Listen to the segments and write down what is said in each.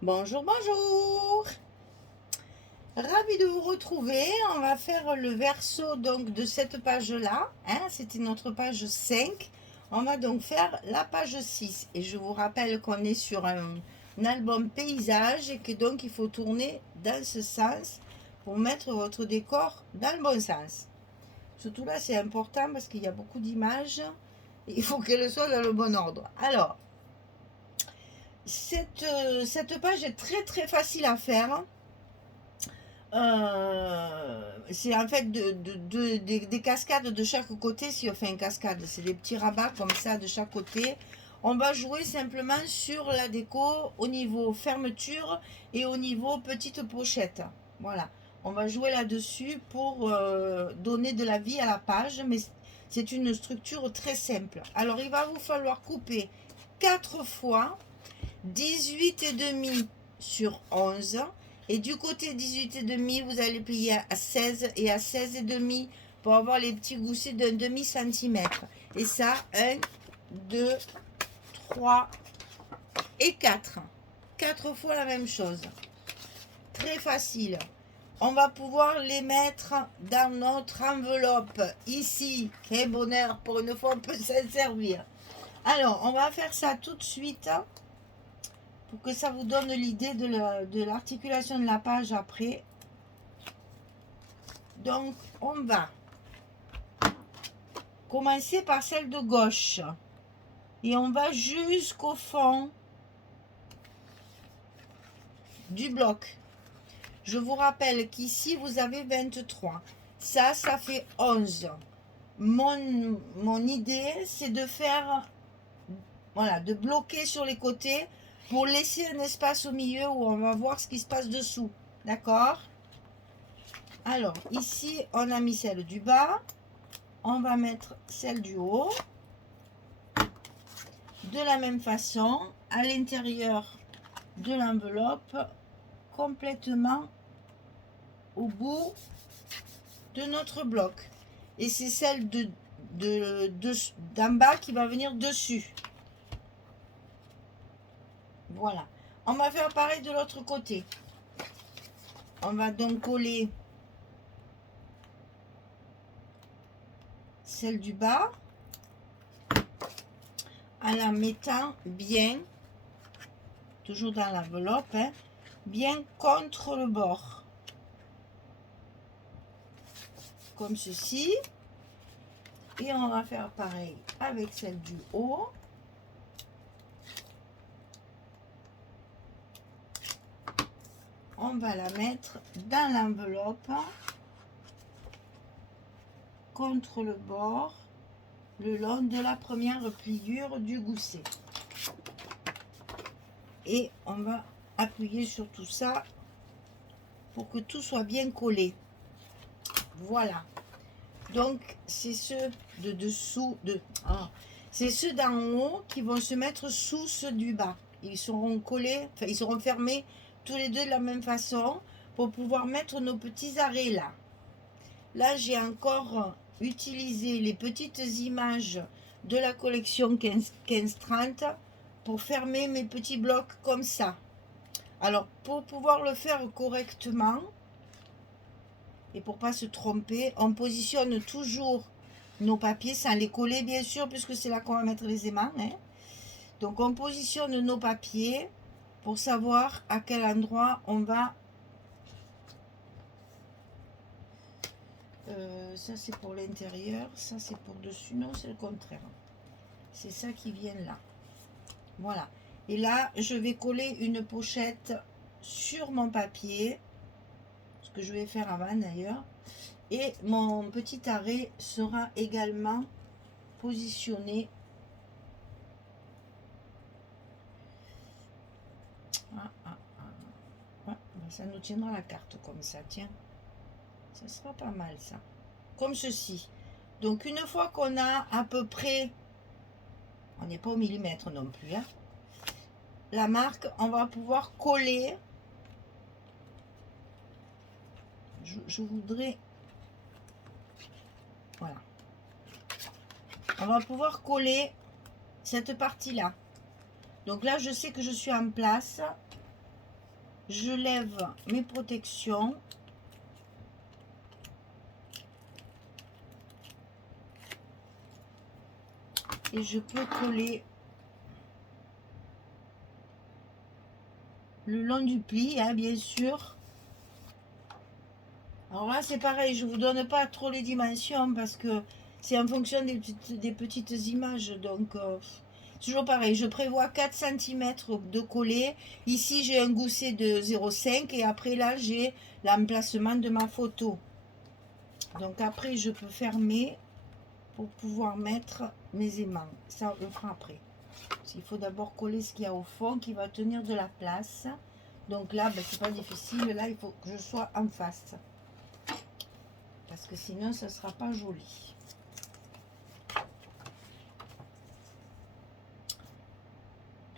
Bonjour, bonjour. Ravi de vous retrouver. On va faire le verso donc de cette page-là. C'était notre page 5. On va donc faire la page 6. Et je vous rappelle qu'on est sur un album paysage et que donc il faut tourner dans ce sens pour mettre votre décor dans le bon sens. Surtout là, c'est important parce qu'il y a beaucoup d'images et il faut qu'elles soient dans le bon ordre. Alors, cette page est très très facile à faire. C'est en fait des cascades de chaque côté. Si on fait une cascade, c'est des petits rabats comme ça de chaque côté. On va jouer simplement sur la déco au niveau fermeture et au niveau petite pochette. Voilà, on va jouer là-dessus pour donner de la vie à la page, mais c'est une structure très simple. Alors il va vous falloir couper 4 fois 18,5 sur 11. Et du côté 18,5, vous allez plier à 16 et à 16,5 pour avoir les petits goussets d'un demi-centimètre. Et ça, 1, 2, 3 et 4. 4 fois la même chose. Très facile. On va pouvoir les mettre dans notre enveloppe ici. Quel bonheur, pour une fois on peut s'en servir. Alors, on va faire ça tout de suite pour que ça vous donne l'idée de l'articulation de la page après. Donc, on va commencer par celle de gauche et on va jusqu'au fond du bloc. Je vous rappelle qu'ici, vous avez 23. Ça fait 11. Mon idée, c'est de faire, voilà, de bloquer sur les côtés pour laisser un espace au milieu où on va voir ce qui se passe dessous. D'accord? Alors, ici, on a mis celle du bas. On va mettre celle du haut. De la même façon, à l'intérieur de l'enveloppe, complètement au bout de notre bloc. Et c'est celle d'en bas qui va venir dessus. Voilà. On va faire pareil de l'autre côté. On va donc coller celle du bas en la mettant bien, toujours dans l'enveloppe, bien contre le bord. Comme ceci. Et on va faire pareil avec celle du haut. On va la mettre dans l'enveloppe contre le bord le long de la première pliure du gousset. Et on va appuyer sur tout ça pour que tout soit bien collé. Voilà. Donc c'est ceux de dessous, c'est ceux d'en haut qui vont se mettre sous ceux du bas. Ils seront collés, enfin ils seront fermés tous les deux de la même façon pour pouvoir mettre nos petits arrêts là. Là j'ai encore utilisé les petites images de la collection 1530 pour fermer mes petits blocs comme ça. Alors pour pouvoir le faire correctement et pour pas se tromper, on positionne toujours nos papiers sans les coller bien sûr, puisque c'est là qu'on va mettre les aimants. Donc on positionne nos papiers pour savoir à quel endroit on va. Ça c'est pour l'intérieur, ça c'est pour dessus, non c'est le contraire. C'est ça qui vient là. Voilà. Et là je vais coller une pochette sur mon papier, ce que je vais faire avant d'ailleurs. Et mon petit arrêt sera également positionné. Ouais, ça nous tiendra la carte comme ça, tiens. Ça sera pas mal ça. Comme ceci. Donc une fois qu'on a à peu près, on n'est pas au millimètre non plus, la marque, on va pouvoir coller. Je voudrais, voilà. On va pouvoir coller cette partie là. Donc là je sais que je suis en place. Je lève mes protections. Et je peux coller le long du pli, hein, bien sûr. Alors là, c'est pareil, je ne vous donne pas trop les dimensions parce que c'est en fonction des petites images. Donc, toujours pareil, je prévois 4 cm de coller. Ici, j'ai un gousset de 0,5 et après là, j'ai l'emplacement de ma photo. Donc après, je peux fermer pour pouvoir mettre mes aimants. Ça, on le fera après. Il faut d'abord coller ce qu'il y a au fond qui va tenir de la place. Donc là, ben, c'est pas difficile. Là, il faut que je sois en face. Parce que sinon, ça ne sera pas joli.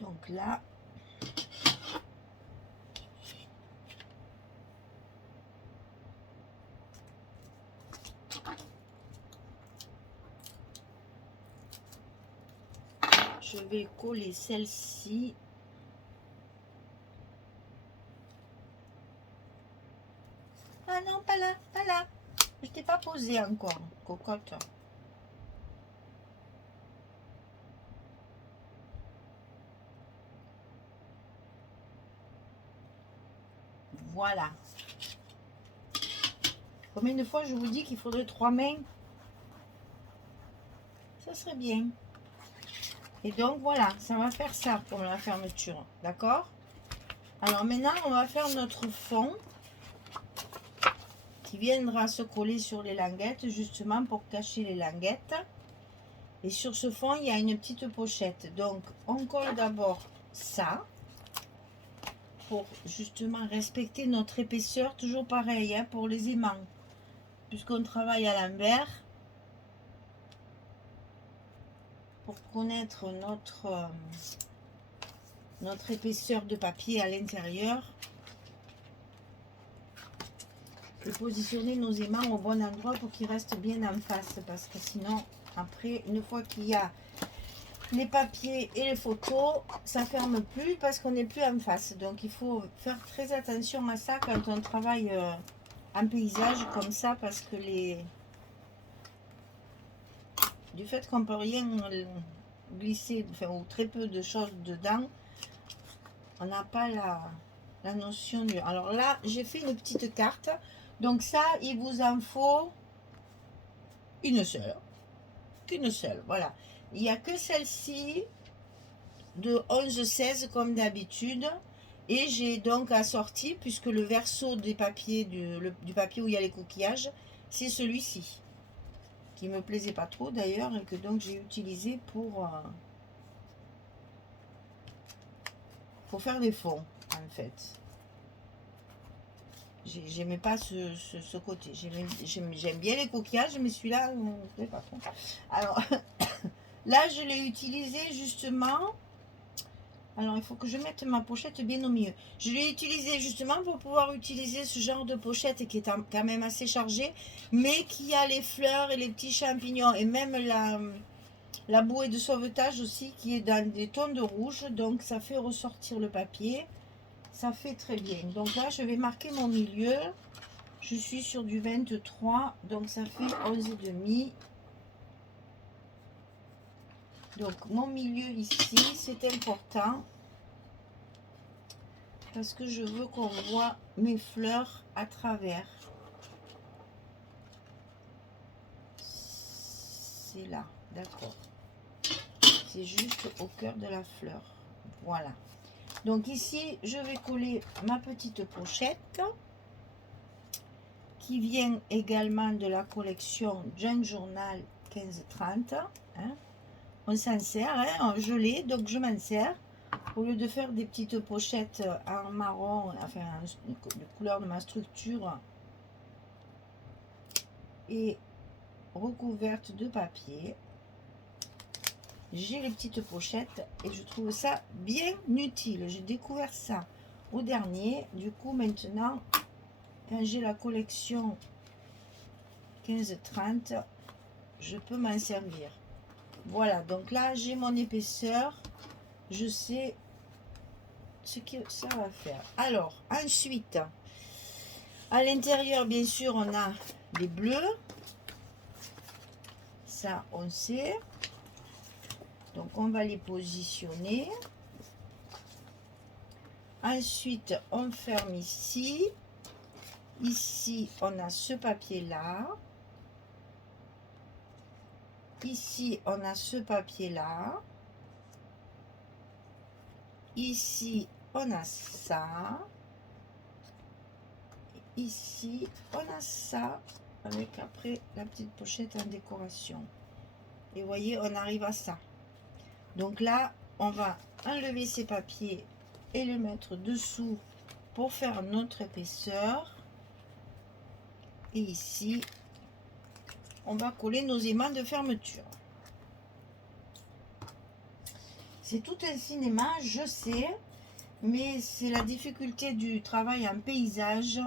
Donc là, je vais coller celle-ci. Ah non, pas là, pas là. Je t'ai pas posé encore, cocotte. Voilà. Combien de fois je vous dis qu'il faudrait 3 mains? Ça serait bien. Et donc voilà, ça va faire ça pour la fermeture. D'accord? Alors maintenant, on va faire notre fond qui viendra se coller sur les languettes justement pour cacher les languettes. Et sur ce fond, il y a une petite pochette. Donc, on colle d'abord ça pour justement respecter notre épaisseur. Toujours pareil hein, pour les aimants. Puisqu'on travaille à l'envers. Pour connaître notre épaisseur de papier à l'intérieur. Et positionner nos aimants au bon endroit pour qu'ils restent bien en face. Parce que sinon, après, une fois qu'il y a les papiers et les photos, ça ferme plus parce qu'on n'est plus en face. Donc il faut faire très attention à ça quand on travaille en paysage comme ça, parce que du fait qu'on peut rien glisser, enfin, ou très peu de choses dedans, on n'a pas la notion du... Alors là, j'ai fait une petite carte. Donc ça, il vous en faut une seule. Qu'une seule, voilà. Il n'y a que celle-ci de 11-16 comme d'habitude. Et j'ai donc assorti, puisque le verso des papiers, du papier où il y a les coquillages, c'est celui-ci. Qui me plaisait pas trop d'ailleurs, et que donc j'ai utilisé pour faire des fonds, en fait. J'aimais pas ce côté. J'aime bien les coquillages, mais celui-là, je ne pas trop. Alors, là, je l'ai utilisé justement. Alors, il faut que je mette ma pochette bien au milieu. Je l'ai utilisé justement pour pouvoir utiliser ce genre de pochette qui est quand même assez chargée, mais qui a les fleurs et les petits champignons, et même la bouée de sauvetage aussi, qui est dans des tons de rouge. Donc, ça fait ressortir le papier. Ça fait très bien. Donc là, je vais marquer mon milieu. Je suis sur du 23, donc ça fait 11,5. Donc mon milieu ici, c'est important parce que je veux qu'on voit mes fleurs à travers. C'est là, d'accord. C'est juste au cœur de la fleur. Voilà. Donc ici, je vais coller ma petite pochette qui vient également de la collection Junk Journal 1530. Hein. On s'en sert, hein, je l'ai, donc je m'en sers. Au lieu de faire des petites pochettes en marron, enfin de couleur de ma structure et recouverte de papier, j'ai les petites pochettes et je trouve ça bien utile. J'ai découvert ça au dernier. Du coup, maintenant, quand j'ai la collection 1530, je peux m'en servir. Voilà, donc là, j'ai mon épaisseur. Je sais ce que ça va faire. Alors, ensuite, à l'intérieur, bien sûr, on a les bleus. Ça, on sait. Donc, on va les positionner. Ensuite, on ferme ici. Ici, on a ce papier-là. Ici, on a ce papier-là. Ici, on a ça. Ici, on a ça. Avec après la petite pochette en décoration. Et vous voyez, on arrive à ça. Donc là, on va enlever ces papiers et les mettre dessous pour faire notre épaisseur. Et ici, on va coller nos aimants de fermeture. C'est tout un cinéma, je sais, mais c'est la difficulté du travail en paysage.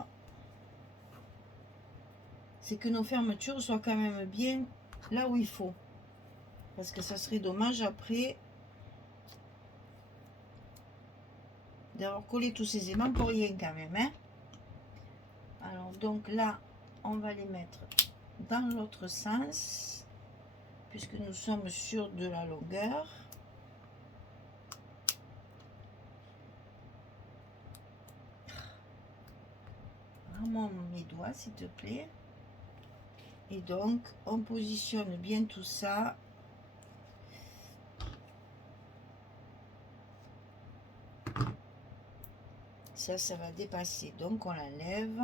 C'est que nos fermetures soient quand même bien là où il faut. Parce que ça serait dommage après d'avoir collé tous ces aimants pour rien quand même. Hein. Alors donc là, on va les mettre dans l'autre sens. Puisque nous sommes sur de la longueur. Rends-moi mes doigts s'il te plaît. Et donc, on positionne bien tout ça. Ça va dépasser. Donc, on l'enlève.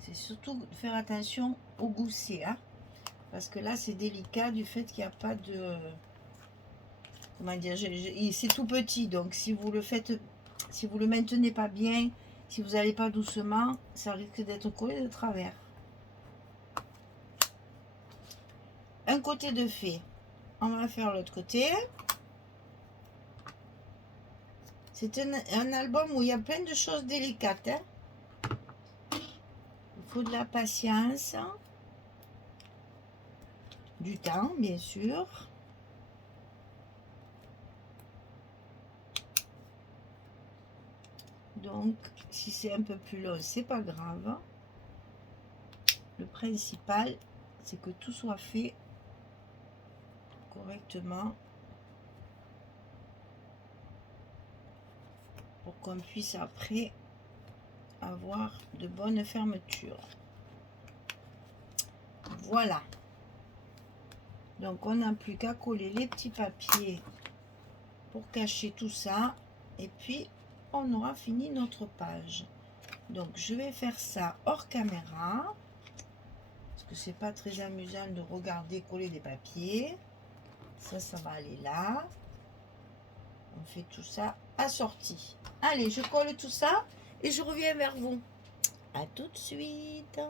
C'est surtout faire attention au gousset. Hein, parce que là, c'est délicat du fait qu'il n'y a pas de... Comment dire, c'est tout petit. Donc, si vous le faites... Si vous le maintenez pas bien, si vous n'allez pas doucement, ça risque d'être collé de travers. Un côté de fait, on va faire l'autre côté. C'est un album où il y a plein de choses délicates. Hein. Il faut de la patience, du temps, bien sûr. Donc, si c'est un peu plus long, c'est pas grave. Le principal, c'est que tout soit fait correctement pour qu'on puisse après avoir de bonnes fermetures. Voilà. Donc, on n'a plus qu'à coller les petits papiers pour cacher tout ça. Et puis, on aura fini notre page. Donc je vais faire ça hors caméra parce que c'est pas très amusant de regarder coller des papiers. Ça va aller là. On fait tout ça assorti. Allez, je colle tout ça et je reviens vers vous. À tout de suite.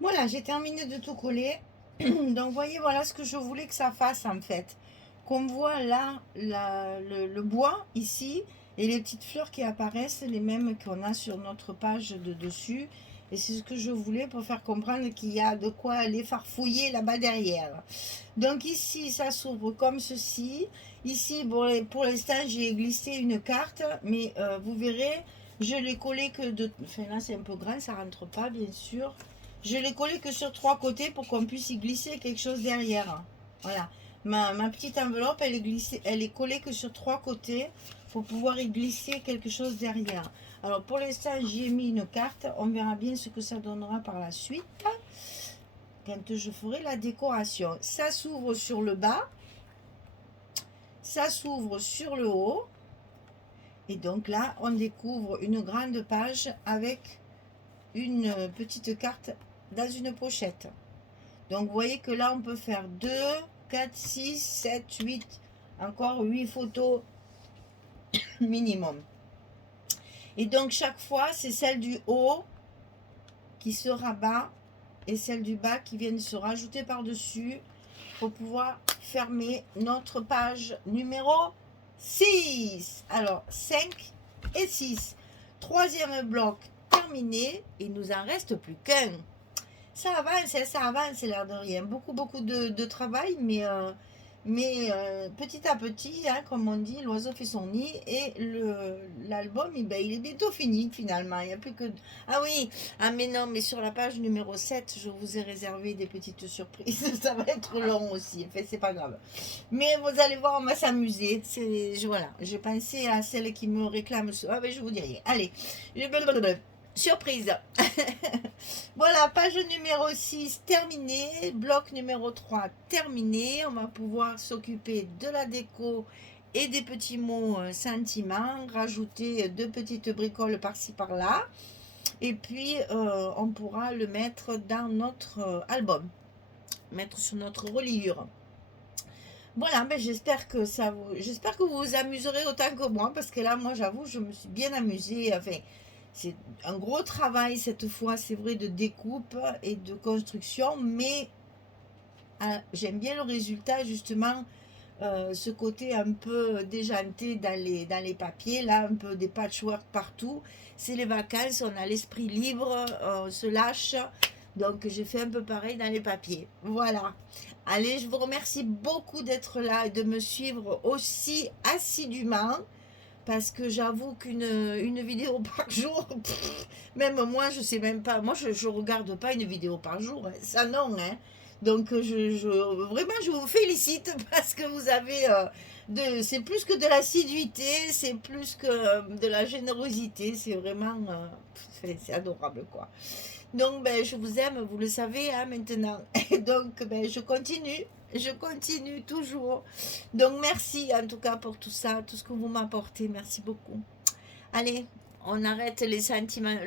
Voilà, j'ai terminé de tout coller. Donc voyez, voilà ce que je voulais que ça fasse en fait. Qu'on voit là le bois ici et les petites fleurs qui apparaissent, les mêmes qu'on a sur notre page de dessus. Et c'est ce que je voulais pour faire comprendre qu'il y a de quoi aller farfouiller là-bas derrière. Donc ici, ça s'ouvre comme ceci. Ici, bon, pour l'instant, j'ai glissé une carte, mais vous verrez, je l'ai collé que de... Enfin là, c'est un peu grand, ça rentre pas, bien sûr. Je l'ai collé que sur 3 côtés pour qu'on puisse y glisser quelque chose derrière. Voilà. Ma petite enveloppe, elle est collée que sur 3 côtés pour pouvoir y glisser quelque chose derrière. Alors pour l'instant, j'y ai mis une carte. On verra bien ce que ça donnera par la suite quand je ferai la décoration. Ça s'ouvre sur le bas. Ça s'ouvre sur le haut. Et donc là, on découvre une grande page avec une petite carte dans une pochette. Donc vous voyez que là, on peut faire 2, 4, 6, 7, 8, encore 8 photos minimum. Et donc chaque fois, c'est celle du haut qui se rabat et celle du bas qui viennent se rajouter par-dessus pour pouvoir fermer notre page numéro 6. Alors 5 et 6. Troisième bloc terminé, il nous en reste plus qu'un. ça avance, l'air de rien. Beaucoup, beaucoup de travail, mais petit à petit, hein, comme on dit, l'oiseau fait son nid et l'album, ben, il est bientôt fini finalement. Il n'y a plus que... Ah oui, ah mais non, mais sur la page numéro 7 je vous ai réservé des petites surprises. Ça va être long aussi, enfin, c'est pas grave. Mais vous allez voir, on va s'amuser. Voilà, j'ai pensé à celle qui me réclame. Ah ben, je vous dis rien. Allez, surprise. Voilà, page numéro 6 terminée, bloc numéro 3 terminé. On va pouvoir s'occuper de la déco et des petits mots sentiments, rajouter deux petites bricoles par-ci par-là. Et puis, on pourra le mettre dans notre album, mettre sur notre reliure. Voilà, ben j'espère que vous vous amuserez autant que moi, parce que là, moi, j'avoue, je me suis bien amusée. Enfin, c'est un gros travail cette fois, c'est vrai, de découpe et de construction, mais j'aime bien le résultat, justement, ce côté un peu déjanté dans les papiers, là, un peu des patchwork partout. C'est les vacances, on a l'esprit libre, on se lâche. Donc, j'ai fait un peu pareil dans les papiers. Voilà. Allez, je vous remercie beaucoup d'être là et de me suivre aussi assidûment. Parce que j'avoue une vidéo par jour, même moi, je sais même pas. Moi, je regarde pas une vidéo par jour. Hein. Ça, non. Hein. Donc, vraiment, je vous félicite parce que vous avez... c'est plus que de l'assiduité, c'est plus que de la générosité. C'est vraiment... c'est adorable, quoi. Donc, ben, je vous aime, vous le savez, hein, maintenant. Et donc, ben, je continue toujours. Donc, merci en tout cas pour tout ça, tout ce que vous m'apportez. Merci beaucoup. Allez, on arrête le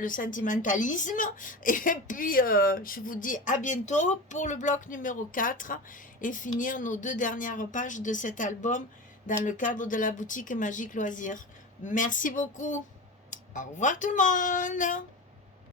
sentimentalisme. Et puis, je vous dis à bientôt pour le bloc numéro 4 et finir nos 2 dernières pages de cet album dans le cadre de la boutique Magique Loisirs. Merci beaucoup. Au revoir tout le monde.